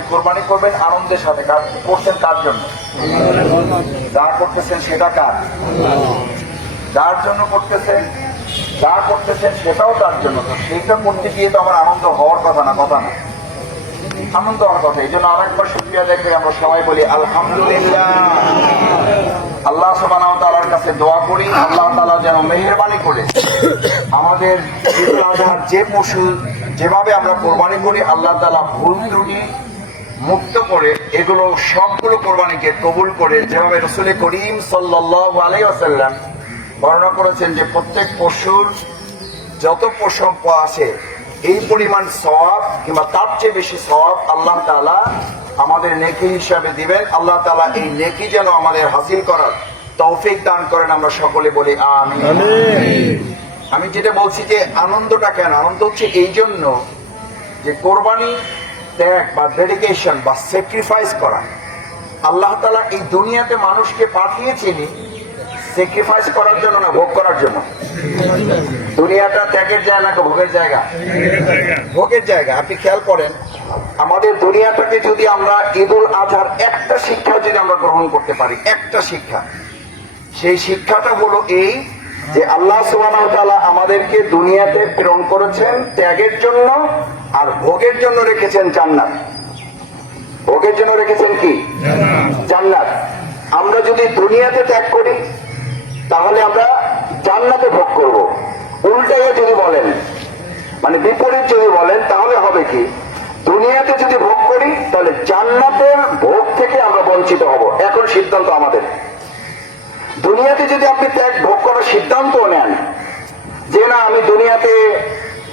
আপনি কোরবানি করবেন আনন্দের সাথে। কার করছেন কার জন্য? যা করতেছেন সেটা কার? যার জন্য করতেছেন, যা করতেছেন সেটাও তার জন্য। তো সেইটা করতে গিয়ে তো আমার আনন্দ হওয়ার কথা না কথা না। আনন্দ হওয়ার কথা। এই জন্য আরেকবার শুক্রিয়া দেখে আমরা সবাই বলি, আলহামদুলিল্লাহ। আল্লাহ সুবহানাহু ওয়া তাআলার কাছে দোয়া করি, আল্লাহ তালা যেন মেহেরবানি করে আমাদের যে পশু যেভাবে আমরা কোরবানি করি, আল্লাহ তালা ভুল ত্রুটি মুক্ত করে এগুলো সবগুলো কোরবানিকে কবুল করে যেভাবে রসুল করিম সাল্লাল্লাহু আলাইহি ওয়াসাল্লাম বর্ণনা করেছেন যে প্রত্যেক পশুর যত পশু আছে এই পরিমাণ সওয়াব কিংবা তার চেয়ে বেশি সওয়াব আল্লাহ তাআলা আমাদের নেকি হিসাবে দিবেন। আল্লাহ তাআলা এই নেকি যেন আমাদের হাসিল করার তৌফিক দান করেন আমরা সকলে বলি আমিন। আমি যেটা বলছি যে আনন্দটা কেন? আনন্দ হচ্ছে এই জন্য যে কোরবানি ত্যাগ বা ডেডিকেশন বা স্যাক্রিফাইস করা। আল্লাহ তাআলা এই দুনিয়াতে মানুষকে পাঠিয়েছেনই স্যাক্রিফাইস করার জন্য না ভোগ করার জন্য। দুনিয়াটা ত্যাগের জায়গা না ভোগের জায়গা? ভোগের জায়গা আপনি খেয়াল করেন। আমাদের দুনিয়াটাকে যদি আমরা ঈদুল আজহার একটা শিক্ষা যদি আমরা গ্রহণ করতে পারি একটা শিক্ষা। সেই শিক্ষাটা হলো এই যে আল্লাহ ওয়া আমাদেরকে দুনিয়াতে প্রেরণ করেছেন ত্যাগের জন্য আর ভোগের জন্য রেখেছেন জান্নাত। ভোগের জন্য রেখেছেন কি? জান্নাত। আমরা যদি দুনিয়াতে ত্যাগ করি, তাহলে আমরা জান্নাতে ভোগ করব। উল্টাইয়া যদি বলেন মানে বিপরীত যদি বলেন, তাহলে হবে কি? দুনিয়াতে যদি ভোগ করি, তাহলে জান্নাতের ভোগ থেকে আমরা বঞ্চিত হব। এখন সিদ্ধান্ত আমাদের। দুনিয়াতে যদি আপনি ত্যাগ ভোগ করার সিদ্ধান্ত নেন, যে না, আমি দুনিয়াতে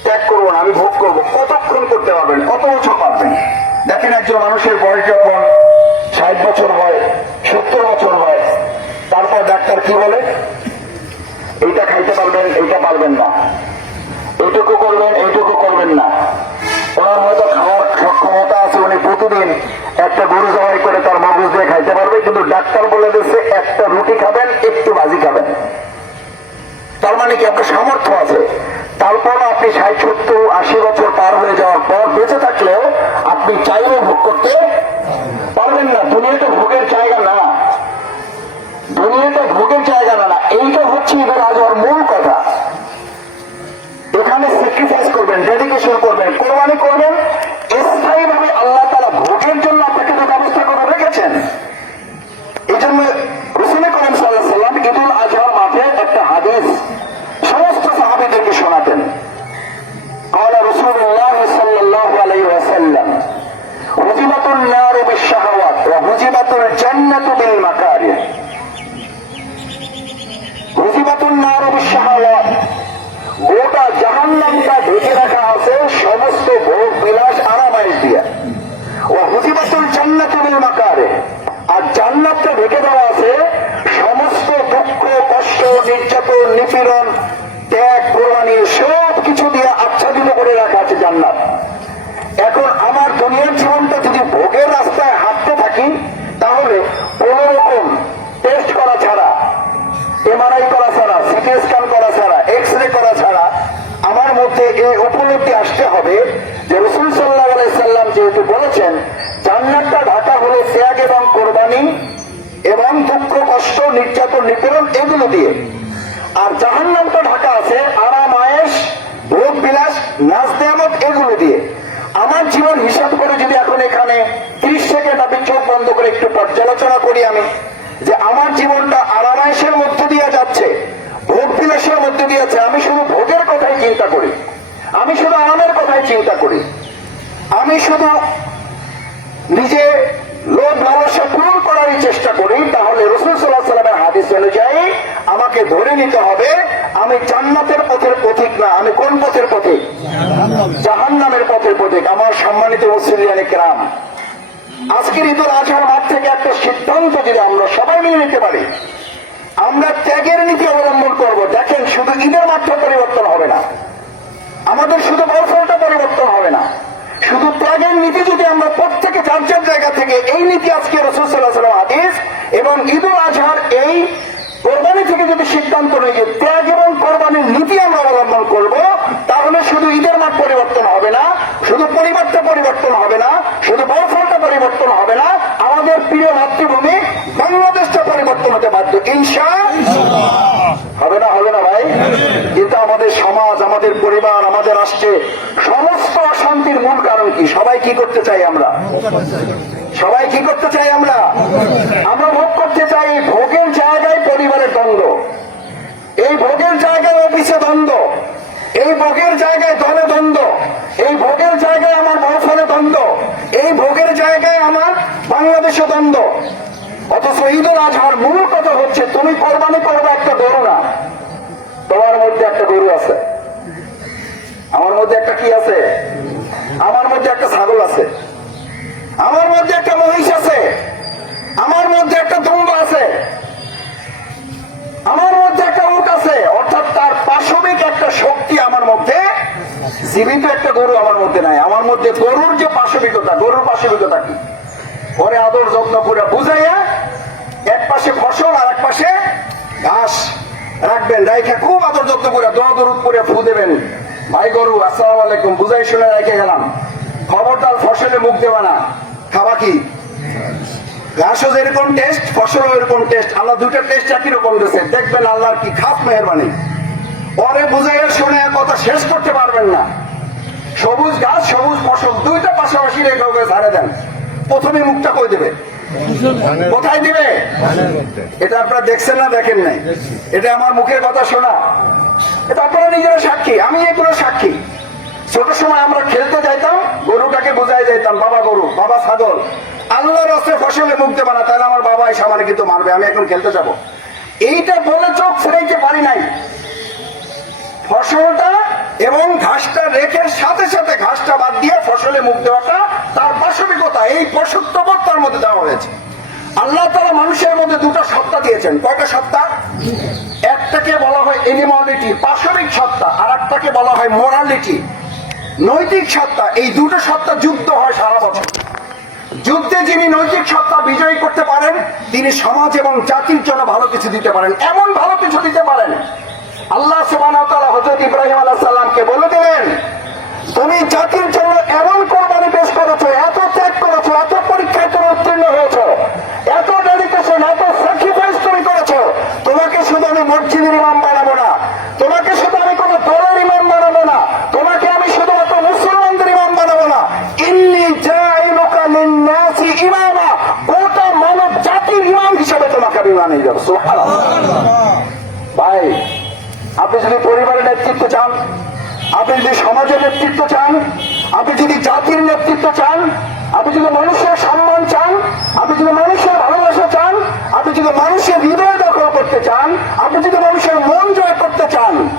ত্যাগ করব না, আমি করব কতক্ষণ করতে পারবেন, কত বছর পারবেন। দেখেন একজন মানুষের বয়স যখন ষাট বছর হয়, সত্তর বছর হয়, তারপর ডাক্তার কি বলে? এইটা খাইতে পারবেন, এইটা পারবেন না। এইটুকু করবেন এইটুকু করবেন না। ওনার হয়তো খাওয়ার ক্ষমতা আছে, উনি প্রতিদিন একটা গরু জবাই করে তার মগজ দিয়ে খাইতে পারবে, কিন্তু ডাক্তার বলে দিচ্ছে একটা রুটি খাবেন, একটু ভাজি খাবেন। তার মানে কি আপনার সামর্থ্য আছে। তারপর আপনি ষাট সত্তর আশি বছর পার হয়ে যাওয়ার পর বেঁচে থাকলেও আপনি চাইলেও ভোগ করতে পারবেন না। দুনিয়াতে ভোগের জায়গা না। দুনিয়াটা ভোগের জায়গা না এইটা হচ্ছে এবার আজ আজহার মূল কথা। এখানে স্যাক্রিফাইস করবেন ডেডিকেশন করবেন, কোরবানি করবেন আর জান্নাতটা ঢেকে দেওয়া আছে সমস্ত দুঃখ, কষ্ট, নির্যাতন, নিপীড়ন, ত্যাগ প্রমাণী সব কিছু দিয়ে আচ্ছাদিত করে রাখা আছে জান্নাত। এখন নিপীড়ন এগুলো দিয়ে। আর জাহান্নামটা ঢাকা আছে, আরাম আয়েস ভোগ, বিলাস, নাচ দেয়ামত এগুলো দিয়ে। আমার জীবন হিসাব করে যদি এখন এখানে ত্রিশ সেকেন্ড আমি চোখ বন্ধ করে একটু পর্যালোচনা করি আমি, যে আমার জীবনটা আরামায়েশের মধ্য দিয়ে যাচ্ছে, ভোগ, বিলাসের মধ্য দিয়ে যাচ্ছে। আমি শুধু ভোগের কথাই চিন্তা করি। আমি শুধু আরামের কথাই চিন্তা করি। আমি শুধু নিজে লোভ লালসা পূরণ করারই চেষ্টা করি, তাহলে রসুল সাল্লামের হাদিস অনুযায়ী আমাকে ধরে নিতে হবে, আমি জান্নাতের পথের পথিক না, আমি কোন পথের পথিক জাহান নামের পথের পথিক আমার সম্মানিত মুসলিয়ান গ্রাম আজকের ঈদুল আজহার মাঠ থেকে একটা সিদ্ধান্ত যদি আমরা সবাই মিলে নিতে পারি, আমরা ত্যাগের নীতি অবলম্বন করব, দেখেন শুধু ঈদের মাত্র পরিবর্তন হবে না, আমাদের শুধু কৌশলটা পরিবর্তন হবে না। শুধু ত্যাগের নীতি যদি আমরা প্রত্যেকে চার চার জায়গা থেকে এই নীতি আজকে রসুল্লাহ সাল্লাম হাদিস এবং উল আজহার এই কোরবানি থেকে যদি সিদ্ধান্ত নেই যে ত্যাগ এবং কোরবানির নীতি আমরা অবলম্বন করব, তাহলে শুধু ঈদের মাঠ পরিবর্তন হবে না, শুধু পরিবারটা পরিবর্তন হবে না, শুধু বরফলটা পরিবর্তন হবে না, আমাদের প্রিয় মাতৃভূমি বাংলাদেশটা পরিবর্তন হতে বাধ্য। ইনশা হবে না হবে না ভাই? আমাদের সমাজ, আমাদের পরিবার, আমাদের রাষ্ট্রে সমস্ত অশান্তির মূল কারণ কি? সবাই কি করতে চাই আমরা? সবাই কি করতে চাই আমরা? আমরা ভোগ করতে চাই ভোগের জায়গায় পরিবারের দ্বন্দ্ব। এই ভোগের জায়গায় অফিসে দ্বন্দ্ব। এই ভোগের জায়গায় দলে দ্বন্দ্ব। এই ভোগের জায়গায় আমার বড়ফলে দ্বন্দ্ব। এই ভোগের জায়গায় আমার বাংলাদেশে দ্বন্দ্ব। অথচ ঈদুল আজহার মূল কথা হচ্ছে, তুমি কোরবানি করবে একটা না। তোমার মধ্যে একটা গরু আছে। আমার মধ্যে একটা কি আছে? আমার মধ্যে একটা ছাগল আছে। আমার মধ্যে একটা মহিষ আছে। আমার মধ্যে একটা দুম্ব আছে। আমার মধ্যে একটা উট আছে। অর্থাৎ তার পাশবিক একটা শক্তি আমার মধ্যে, জীবিত একটা গরু আমার মধ্যে নাই। আমার মধ্যে গরুর যে পাশবিকতা, গরুর পাশবিকতা কি? পরে আদর যত্ন করে বুঝাইয়া, এক পাশে ফসল আর এক পাশে ঘাস। রাখবেন রাইখে খুব আদর যত্ন করে দোয়া দরুদ করে ফু দেবেন। ভাই গরু আসসালাম আলাইকুম বুঝাই শুনে রেখে গেলাম। খবরদার ফসলে মুখ দেবা না খাবা কি? ঘাসও যেরকম টেস্ট ফসলও এরকম টেস্ট আল্লাহ দুটো টেস্ট একই রকম দিয়েছে। দেখবেন আল্লাহর কি খাস মেহরবানি। পরে বুঝাইয়া শুনে কথা শেষ করতে পারবেন না। সবুজ গাছ সবুজ ফসল দুইটা পাশাপাশি রেখে ওকে ঝাড়ে দেন। প্রথমে মুখটা কই দেবে? কোথায় দিবে? এটা আপনারা দেখছেন না দেখেন নাই? এটা আমার মুখের কথা শোনা। এটা আপনারা নিজেরা সাক্ষী, আমি এগুলো সাক্ষী। ছোট সময় আমরা খেলতে যাইতাম, গরুটাকে বোঝাই যাইতাম, বাবা গরু, বাবা ছাগল। আল্লাহর অস্ত্রে ফসলে মুখ দেবে তাহলে আমার বাবা এসে আমার কিন্তু মারবে, আমি এখন খেলতে যাব। এইটা বলে চোখ ফেরাইতে পারি নাই। ফসলটা এবং ঘাসটা রেখে সাথে সাথে ঘাসটা বাদ দিয়ে ফসলে মুখ দেওয়াটা তার পাশবিকতা এই পশুত্ববোধ তার মধ্যে দেওয়া হয়েছে। আল্লাহ তারা মানুষের মধ্যে দুটো সত্তা দিয়েছেন। কয়টা সত্তা? একটাকে বলা হয় এনিমলিটি পাশবিক সত্তা, আর একটাকে বলা হয় মোরালিটি নৈতিক সত্তা, এই দুটো সত্তা যুক্ত হয় সারা বছর। যুদ্ধে যিনি নৈতিক সত্তা বিজয়ী করতে পারেন, তিনি সমাজ এবং জাতির জন্য ভালো কিছু দিতে পারেন। এমন ভালো কিছু দিতে পারেন। আল্লাহ সুবাহ হজরত ইব্রাহিম আলাহ সাল্লামকে বলে দিলেন, তুমি জাতির জন্য এমন কোরবানি পেশ করেছ এত ত্যাগ করেছ এত পরীক্ষায় তুমি উত্তীর্ণ হয়েছো এত ডেডিকেশন এত স্যাক্রিফাইস তুমি করেছ তোমাকে শুধু আমি মসজিদের ইমাম বানাবো না তোমাকে শুধু আমি কোনো দলের ইমাম বানাবো না তোমাকে আমি শুধুমাত্র মুসলমানদের ইমাম বানাবো না ইন্নি জাইলুকা লিন্নাসি ইমামা গোটা মানব জাতির ইমাম হিসেবে তোমাকে আমি বানিয়ে যাব সুবহানাল্লাহ ভাই, আপনি যদি পরিবারের নেতৃত্ব চান, আপনি যদি সমাজের নেতৃত্ব চান, আপনি যদি জাতির নেতৃত্ব চান, আপনি যদি মানুষের সম্মান চান, আপনি যদি মানুষের ভালোবাসা চান, আপনি যদি মানুষের হৃদয় দখল করতে চান, আপনি যদি মানুষের মন জয় করতে চান,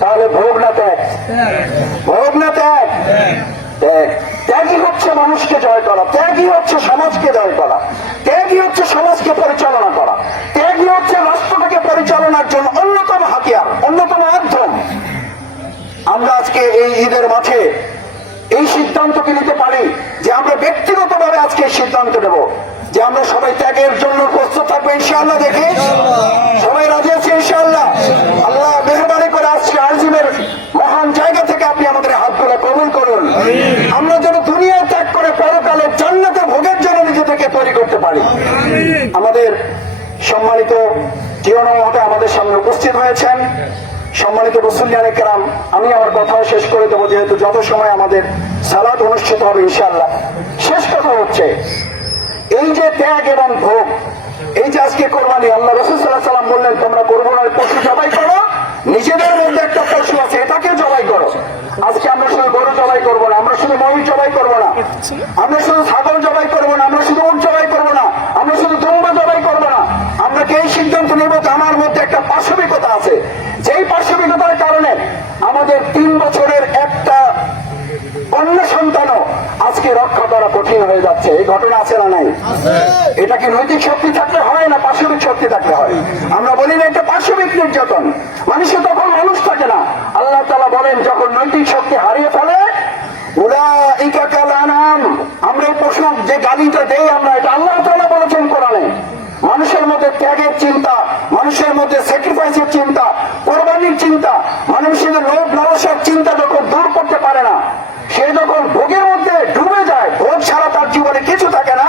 তাহলে ভোগ না ত্যাগ। ভোগ না ত্যাগ। ত্যাগ। ত্যাগই হচ্ছে মানুষকে জয় করা। ত্যাগই হচ্ছে সমাজকে জয় করা। ত্যাগই হচ্ছে সমাজকে পরিচালনা আমরা আজকে এই ঈদের মাঠে এই সিদ্ধান্তকে নিতে পারি যে আমরা ব্যক্তিগতভাবে আজকে সিদ্ধান্ত নেব যে আমরা সবাই ত্যাগের জন্য প্রস্তুত থাকব, ইনশাআল্লাহ দেখি। সবাই রাজি আছি ইনশাআল্লাহ? আল্লাহ মেহরবানি করে আজকে আরজিমের মহান জায়গা থেকে আপনি আমাদের হাতগুলো কবুল করুন। আমরা যেন দুনিয়া ত্যাগ করে পরকালে জান্নাতে ভোগের জন্য নিজেদেরকে তৈরি করতে পারি। আমাদের সম্মানিত মহোদয় আমাদের সামনে উপস্থিত হয়েছেন। সম্মানিত মুসলিয়ানে কেরাম, আমি আমার কথা শেষ করে দেবো, যেহেতু যত সময় আমাদের সালাদ অনুষ্ঠিত হবে ইনশাআল্লাহ। শেষ কথা হচ্ছে, এই যে ত্যাগ এবং ভোগ, এই যে আজকে কোরবানি, আল্লাহ রসুল সাল্লাম বললেন, তোমরা কোরবানের পশু জবাই করো, নিজেদের মধ্যে একটা পশু আছে এটাকে জবাই করো। আজকে আমরা শুধু গরু জবাই করব না, আমরা শুধু ময়ূর জবাই করব না, আমরা শুধু করা হয়ে যাচ্ছে। এই ঘটনা আছে না নাই? এটা কি নৈতিক শক্তি থাকলে হয় না পার্শ্বিক শক্তি থাকলে হয়। আমরা বলি না এটা পার্শ্বিক নির্যাতন। মানুষের তখন মানুষ থাকে না। আল্লাহ তালা বলেন যখন নৈতিক শক্তি হারিয়ে ফেলে উলাইকা কাল আনাম। আমরা এই প্রশ্ন যে গালিটা দেই আমরা এটা আল্লাহ তালা বলেছেন কোরআনে মানুষের মধ্যে ত্যাগের চিন্তা মানুষের মধ্যে স্যাক্রিফাইসের চিন্তা কোরবানির চিন্তা মানুষের লোভ লালসার চিন্তা যখন দূর করতে পারে না সে যখন ভোগের মধ্যে ডুবে যায় ভোগ ছাড়া তার জীবনে কিছু থাকে না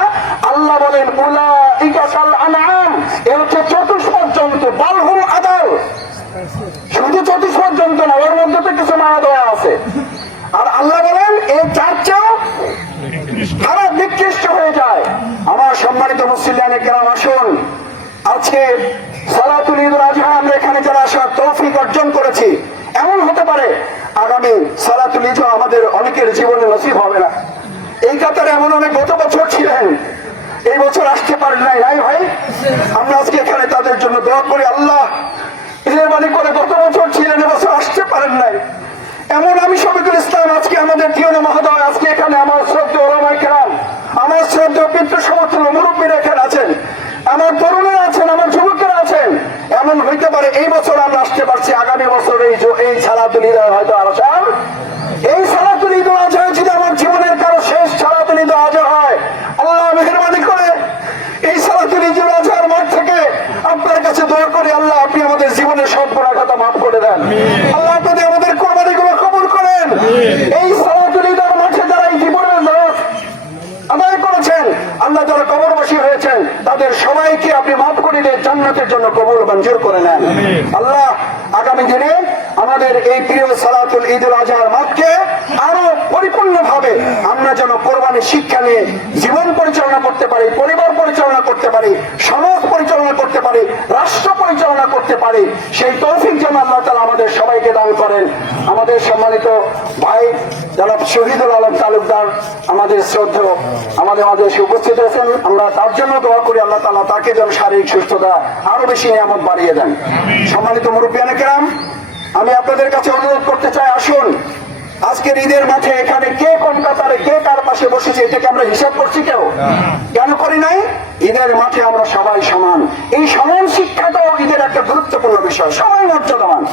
আল্লাহ বলেন উলা ইকাল আনাম এ হচ্ছে চতুর্থ তারা নিকৃষ্ট হয়ে যায় আমার সম্মানিত মুসলিয়ানে কেরাম আসুন আজকে সালাতুল ঈদুল আজহা আমরা এখানে যারা আসার তৌফিক অর্জন করেছি, এমন হতে পারে আগামী সালাতুল আমাদের অনেকের জীবনে নসিব হবে না। এই কাতারে এমন অনেক গত বছর ছিলেন, এই বছর আসতে পারেন নাই। নাই ভাই, আমরা আজকে এখানে তাদের জন্য দোয়া করি, আল্লাহ করে গত বছর ছিলেন, এবছর আসতে পারেন নাই। এমন আমি শফিকুল ইসলাম, আজকে আমাদের প্রিয় মহোদয়, আজকে এখানে আমার শ্রদ্ধা ওলামাই কেরাম, আমার শ্রদ্ধা পিতৃ সমর্থন মুরব্বীরা এখানে এমন হইতে পারে এই বছর আমরা আসতে পারছি, আগামী বছর এই ছাড়া সালাতুল ঈদ হয়তো আলোচনা। এই সালাতুল ঈদ আজহায় যদি আমার জীবনের কারও শেষ সালাতুল ঈদ আজহা হয় আল্লাহ মেহরবানি করে এই সালাতুল ঈদ আজহার মাঠ থেকে আপনার কাছে দোয়া করি আল্লাহ আপনি আমাদের জীবনের সব গুণাঘাতা মাফ করে দেন আল্লাহ আপনি আমাদের কোরবানিগুলো কবুল করেন এই সালাতুল ঈদের মাঠে যারা এই জীবনের নামাজ আদায় করেছেন আল্লাহ যারা কবরবাসী হয়েছেন তাদের সবাইকে আপনি মাফ করে দিয়ে জান্নাতের জন্য কবুল মঞ্জুর করে নেন। আল্লাহ আগামী দিনে আমাদের এই প্রিয় সালাতুল ঈদুল আজহার মাঠকে আরও পরিপূর্ণভাবে আমরা যেন কোরবানির শিক্ষা নিয়ে জীবন পরিচালনা করতে পারি, পরিবার পরিচালনা করতে পারি, সমাজ পরিচালনা করতে পারি, রাষ্ট্র পরিচালনা করতে পারি, সেই তৌফিক যেন আল্লাহ তালা আমাদের সবাইকে দান করেন। আমাদের সম্মানিত ভাই যারা শহীদুল আলম তালুকদার, আমাদের শ্রদ্ধ আমাদের মাঝে উপস্থিত হয়েছেন আমরা তার জন্য দোয়া করি, আল্লাহ তালা তাকে যেন শারীরিক সুস্থতা আরও বেশি নিয়ামত বাড়িয়ে দেন। সম্মানিত মুরব্বিয়ানে কেরাম আমি আপনাদের কাছে অনুরোধ করতে চাই, আসুন। আজকের ঈদের মাঠে এখানে কে কোন কাতারে, কে কার পাশে বসেছে, এটাকে আমরা হিসাব করছি কেউ? কেন করি নাই? ঈদের মাঠে আমরা সবাই সমান। এই সমান শিক্ষাটাও ঈদের একটা গুরুত্বপূর্ণ বিষয়। সবাই মর্যাদামান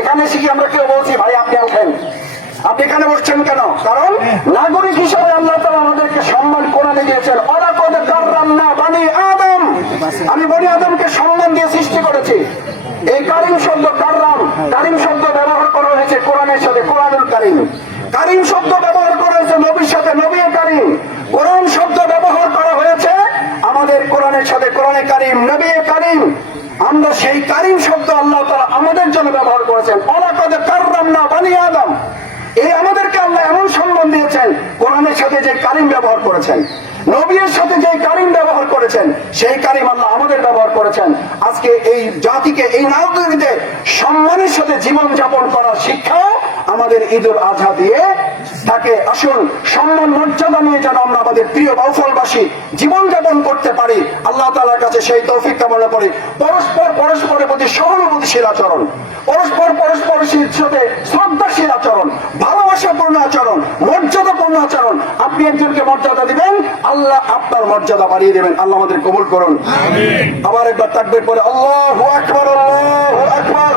এখানে শিখি আমরা কেউ বলছি, ভাই, আপনি ওঠেন। আপনি এখানে বসছেন কেন? কারণ নাগরিক হিসেবে আল্লাহ তালা আমাদেরকে সম্মান কোরআনে দিয়েছেন। অনাকদে কাররাম না বানি আদম। আমি বনি আদমকে সম্মান দিয়ে সৃষ্টি করেছি। এই কারিম শব্দ কাররাম কারিম শব্দ ব্যবহার করা হয়েছে কোরআনের সাথে, কোরআনুল কারিম। কারিম শব্দ ব্যবহার করা হয়েছে নবীর সাথে নবী কারিম। কোরআন শব্দ ব্যবহার করা হয়েছে আমাদের কোরআনের সাথে, কোরআনে কারিম নবী কারিম। আমরা সেই কারিম শব্দ আল্লাহ তারা আমাদের জন্য ব্যবহার করেছেন। অনাকদে কাররাম না বানি আদম। এই আমাদেরকে আল্লাহ এমন সম্মান দিয়েছেন, কোরআনের সাথে যে কারিম ব্যবহার করেছেন। নবীর সাথে যে কারিম ব্যবহার করেছেন, সেই কারিম আল্লাহ আমাদের ব্যবহার করেছেন। আজকে এই জাতিকে, এই নাগরিকদের সম্মানের সাথে জীবন যাপন করার শিক্ষা আমাদের ঈদুল আজহা দিয়ে তাকে আসুন সম্মান মর্যাদা নিয়ে যেন আমরা আমাদের প্রিয় বাউফলবাসী জীবন যাপন করতে পারি। আল্লাহ তালার কাছে সেই তৌফিক কামনা করি। পরস্পর পরস্পরের প্রতি সহানুভূতিশীল আচরণ পরস্পর পরস্পরের সাথে শ্রদ্ধাশীল আচরণ ভালোবাসাপূর্ণ আচরণ মর্যাদাপূর্ণ আচরণ। আপনি একজনকে মর্যাদা দিবেন আল্লাহ আপনার মর্যাদা বাড়িয়ে দেবেন। আল্লাহ আমাদের কবুল করুন। আবার একবার তাকবের পরে আল্লাহ আকবর আল্লাহ আকবর।